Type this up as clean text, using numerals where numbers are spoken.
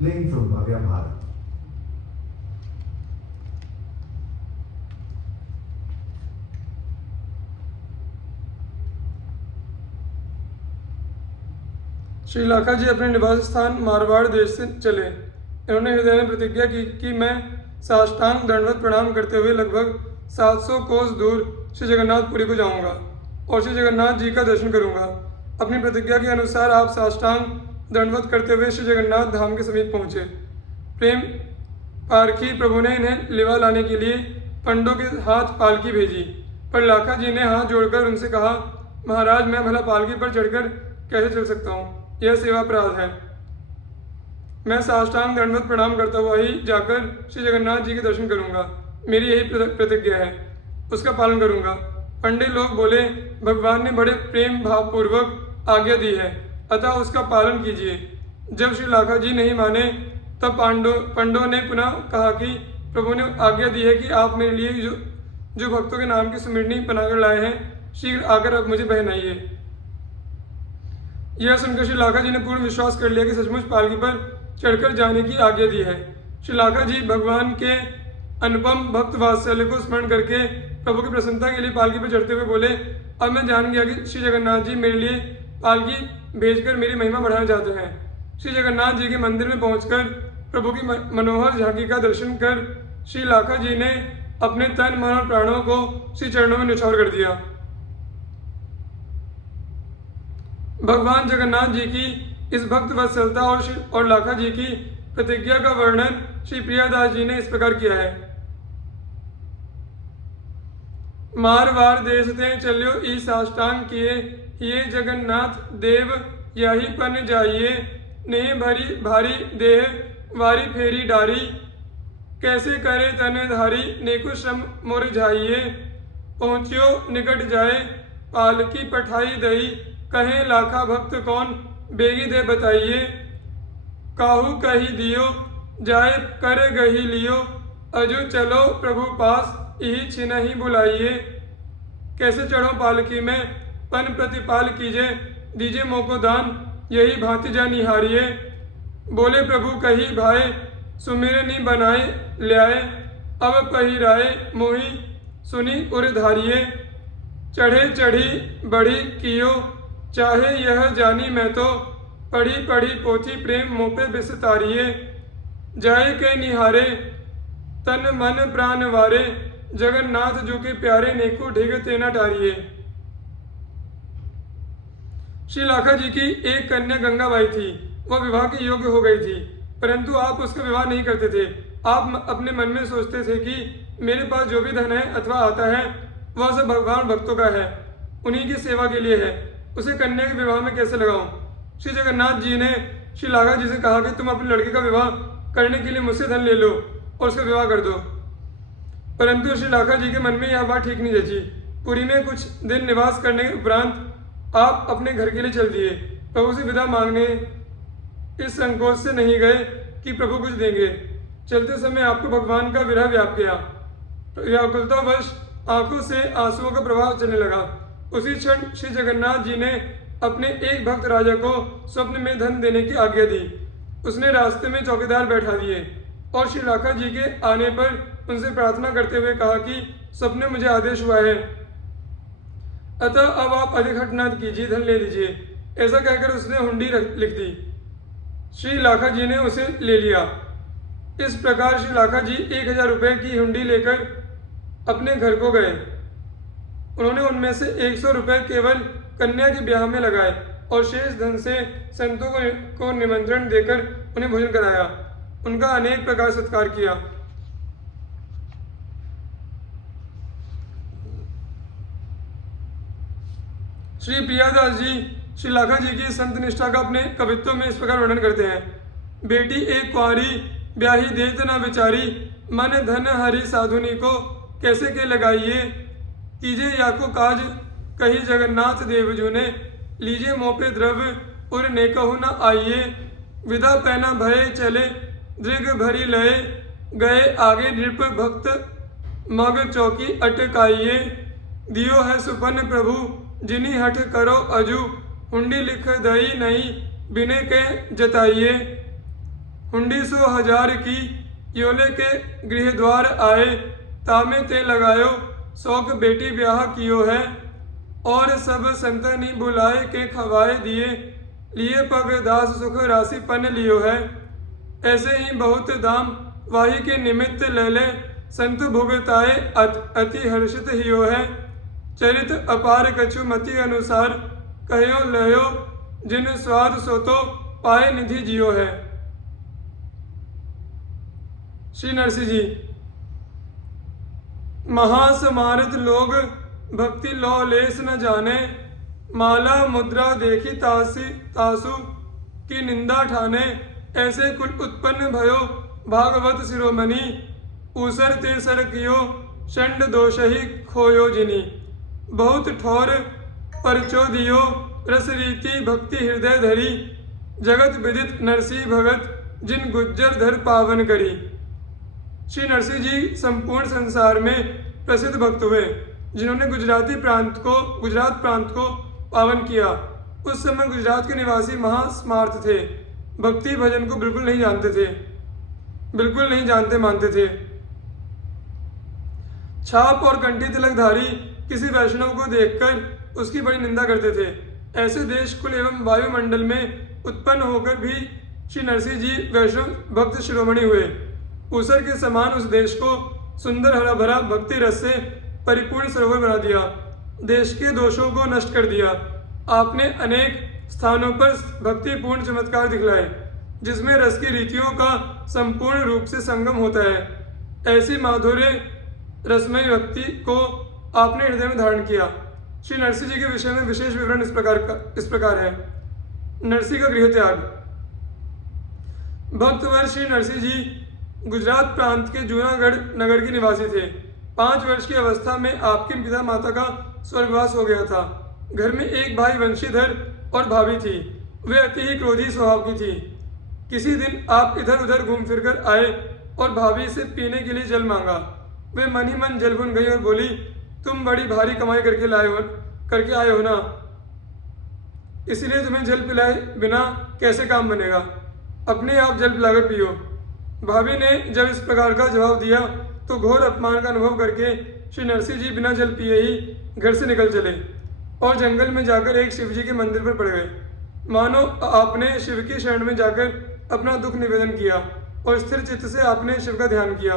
playing from Bhavya Bharat. Shri लाखा जी अपने निवास स्थान मारवाड़ देश से चले। इन्होंने हृदय में प्रतिज्ञा की कि मैं साष्टांग दंडवत प्रणाम करते हुए लगभग 700 कोस दूर श्री जगन्नाथपुरी को जाऊंगा और श्री जगन्नाथ जी का दर्शन करूंगा। अपनी प्रतिज्ञा के अनुसार आप साष्टांग दंडवत करते हुए श्री जगन्नाथ धाम के समीप पहुंचे। प्रेम पारखी प्रभु ने इन्हें लिवा लाने के लिए पंडों के हाथ पालकी भेजी, पर लाखा जी ने हाथ जोड़कर उनसे कहा, महाराज मैं भला पालकी पर चढ़कर कैसे चल सकता हूँ, यह सेवा अपराध है। मैं साष्टांग दंडवत प्रणाम करता हुआ ही जाकर श्री जगन्नाथ जी के दर्शन करूंगा। मेरी यही प्रतिज्ञा है, उसका पालन करूंगा। पंडित लोग बोले, भगवान ने बड़े प्रेम भावपूर्वक आज्ञा दी है, अतः उसका पालन कीजिए। जब श्री लाखा जी नहीं माने तब पंडों ने पुनः कहा कि प्रभु ने आज्ञा दी है कि आप मेरे लिए जो भक्तों के नाम की सुमिरनी बनाकर लाए हैं, शीघ्र आकर अब मुझे पहनाइए। यह सुनकर श्री लाखा जी ने पूर्ण विश्वास कर लिया कि सचमुच पालकी पर चढ़कर जाने की आज्ञा दी है। श्री लाखा जी भगवान के अनुपम भक्त वात्सल्य को स्मरण करके प्रभु की प्रसन्नता के लिए पालकी पर चढ़ते हुए बोले, अब मैं जान गया कि श्री जगन्नाथ जी मेरे लिए पालकी भेजकर मेरी महिमा बढ़ाना चाहते हैं। श्री जगन्नाथ जी के मंदिर में पहुंचकर प्रभु की मनोहर झांकी का दर्शन कर श्री लाखा जी ने अपने तन मन और प्राणों को श्री चरणों में न्यौछावर कर दिया। भगवान जगन्नाथ जी की इस भक्त वत्सलता और लाखा जी की प्रतिज्ञा का वर्णन श्री प्रियादास जी ने इस प्रकार किया है। मारवाड़ देश ते चल्यो ई साष्टांग किए, ये जगन्नाथ देव यही पन जाइए, ने भरी भारी देह वारी फेरी डारी, कैसे करे तन धारी, नेकु श्रम मोर झाइए, पहुँच्यो निकट जाए, पालकी पठाई दई, कहे लाखा भक्त कौन, बेगी दे बताइए, काहू कही दियो, जाए करे गही लियो, अजू चलो प्रभु पास, यही छिनहि बुलाइए, कैसे चढ़ो पालकी में, पन प्रतिपाल कीजे, दीजे मोको दान, यही भांति जा निहारिए। बोले प्रभु कही भाई, सुमिरनी बनाए ल्याए, अब पहिराए मोही, सुनी उर धारिए, चढ़े चढ़ी बढ़ी कियो, चाहे यह जानी मैं तो, पढ़ी पढ़ी पोथी प्रेम मोपे बिसतारिए, जाए के निहारे तन मन प्राण वारे, जगन्नाथ जो के प्यारे, नेको ढिग तेना टारिए। श्री लाखा जी की एक कन्या गंगाबाई थी। वह विवाह के योग्य हो गई थी, परंतु आप उसका विवाह नहीं करते थे। आप अपने मन में सोचते थे कि मेरे पास जो भी धन है अथवा आता है वह सब भगवान भक्तों का है, उन्हीं की सेवा के लिए है, उसे कन्या के विवाह में कैसे लगाऊं। श्री जगन्नाथ जी ने श्री लाखा जी से कहा कि तुम अपने लड़के का विवाह करने के लिए मुझसे धन ले लो और उसका विवाह कर दो, परंतु श्री लाखा जी के मन में यह बात ठीक नहीं जची। पुरी में कुछ दिन निवास करने के उपरांत आप अपने घर के लिए चल दिए। प्रभु से विदा मांगने इस संकोच से नहीं गए कि प्रभु कुछ देंगे। चलते समय आपको भगवान का विरह व्याप गया। व्याकुलतावश आंखों से आंसुओं का प्रवाह चलने लगा। उसी क्षण श्री जगन्नाथ जी ने अपने एक भक्त राजा को स्वप्न में धन देने की आज्ञा दी। उसने रास्ते में चौकीदार बैठा दिए और श्री लाखा जी के आने पर उनसे प्रार्थना करते हुए कहा कि स्वप्न में मुझे आदेश हुआ है, अतः अब आप अधिक हठ न कीजिए, धन ले लीजिए। ऐसा कहकर उसने हुंडी लिख दी। श्री लाखा जी ने उसे ले लिया। इस प्रकार श्री लाखा जी 1000 रुपये की हुंडी लेकर अपने घर को गए। उन्होंने उनमें से 100 रुपये केवल कन्या के ब्याह में लगाए और शेष धन से संतों को निमंत्रण देकर उन्हें भोजन कराया, उनका अनेक प्रकार सत्कार किया। श्री प्रियादास जी श्री लाखा जी की संत निष्ठा का अपने कवित्व में इस प्रकार वर्णन करते हैं। बेटी एक कुंवारी ब्याही देत न विचारी, मन धन हरि साधुनी को कैसे के लगाइए, कीजे याको काज कही जगन्नाथ देवजू ने, लीजे मोपे द्रव्य उर ने कहु न आइए, विदा पैना भय चले दृग भरी लय, गए आगे नृप भक्त मग चौकी अटकाइए, दियो है सुपन प्रभु जिनी हठ करो अजू, हुंडी लिख दई नहीं बिने के जताइए। हुंडी 100,000 की योले के गृह द्वार आए, तामे ते लगायो, शौक बेटी ब्याह कियो है, और सब संतनी बुलाए के खवाए दिए, लिए पग दास सुख राशि पन लियो है। ऐसे ही बहुत दाम वाही के निमित्त ले ले, संत भुगताए अति हर्षित हियो है। चरित अपार कछु मति अनुसार, कहो लयो जिन स्वाद सो तो पाए निधि जियो है। श्री नरसिंह जी। महासमारथ लोग भक्ति लो लेस न जाने, माला मुद्रा देखी तासु की निंदा ठाने। ऐसे कुल उत्पन्न भयो भागवत शिरोमणि, ऊसर ते सर कियो चंड दोष ही खोयो जिनी। बहुत ठोर परचो दियो रस रीति भक्ति हृदय धरी, जगत विदित नरसिंह भगत जिन गुज्जर धर पावन करी। श्री नरसिंह जी संपूर्ण संसार में प्रसिद्ध भक्त हुए, जिन्होंने गुजरात प्रांत को पावन किया। उस समय गुजरात के निवासी महास्मार्थ थे, भक्ति भजन को बिल्कुल नहीं जानते मानते थे। छाप और कंठी तिलकधारी किसी वैष्णव को देखकर उसकी बड़ी निंदा करते थे। ऐसे देश कुल एवं वायुमंडल में उत्पन्न होकर भी श्री नरसिंह जी वैष्णव भक्त शिरोमणि हुए। ऊसर के समान उस देश को सुंदर हरा भरा भक्ति रस से परिपूर्ण सरोवर बना दिया, देश के दोषों को नष्ट कर दिया। आपने अनेक स्थानों पर भक्तिपूर्ण चमत्कार दिखलाए, जिसमें रस की रीतियों का संपूर्ण रूप से संगम होता है। ऐसी माधुर्य रसमयी भक्ति को आपने हृदय में धारण किया। श्री नरसिंह जी के विषय में विशेष विवरण इस प्रकार है। नरसिंह का गृह त्याग। भक्तवर श्री नरसिंह जी गुजरात प्रांत के जूनागढ़ नगर के निवासी थे। 5 वर्ष की अवस्था में आपके पिता माता का स्वर्गवास हो गया था। घर में एक भाई वंशीधर और भाभी थी। वे अति ही क्रोधी स्वभाव की थी। किसी दिन आप इधर उधर घूम फिर कर आए और भाभी से पीने के लिए जल मांगा। वे मन ही मन जल भुन गई और बोली, तुम बड़ी भारी कमाई करके आए हो ना, इसलिए तुम्हें जल पिलाए बिना कैसे काम बनेगा, अपने आप जल पिलाकर पियो। भाभी ने जब इस प्रकार का जवाब दिया तो घोर अपमान का अनुभव करके श्री नरसिंह जी बिना जल पिए ही घर से निकल चले और जंगल में जाकर एक शिव जी के मंदिर पर पड़ गए। मानो आपने शिव की शरण में जाकर अपना दुख निवेदन किया और स्थिर चित्त से आपने शिव का ध्यान किया।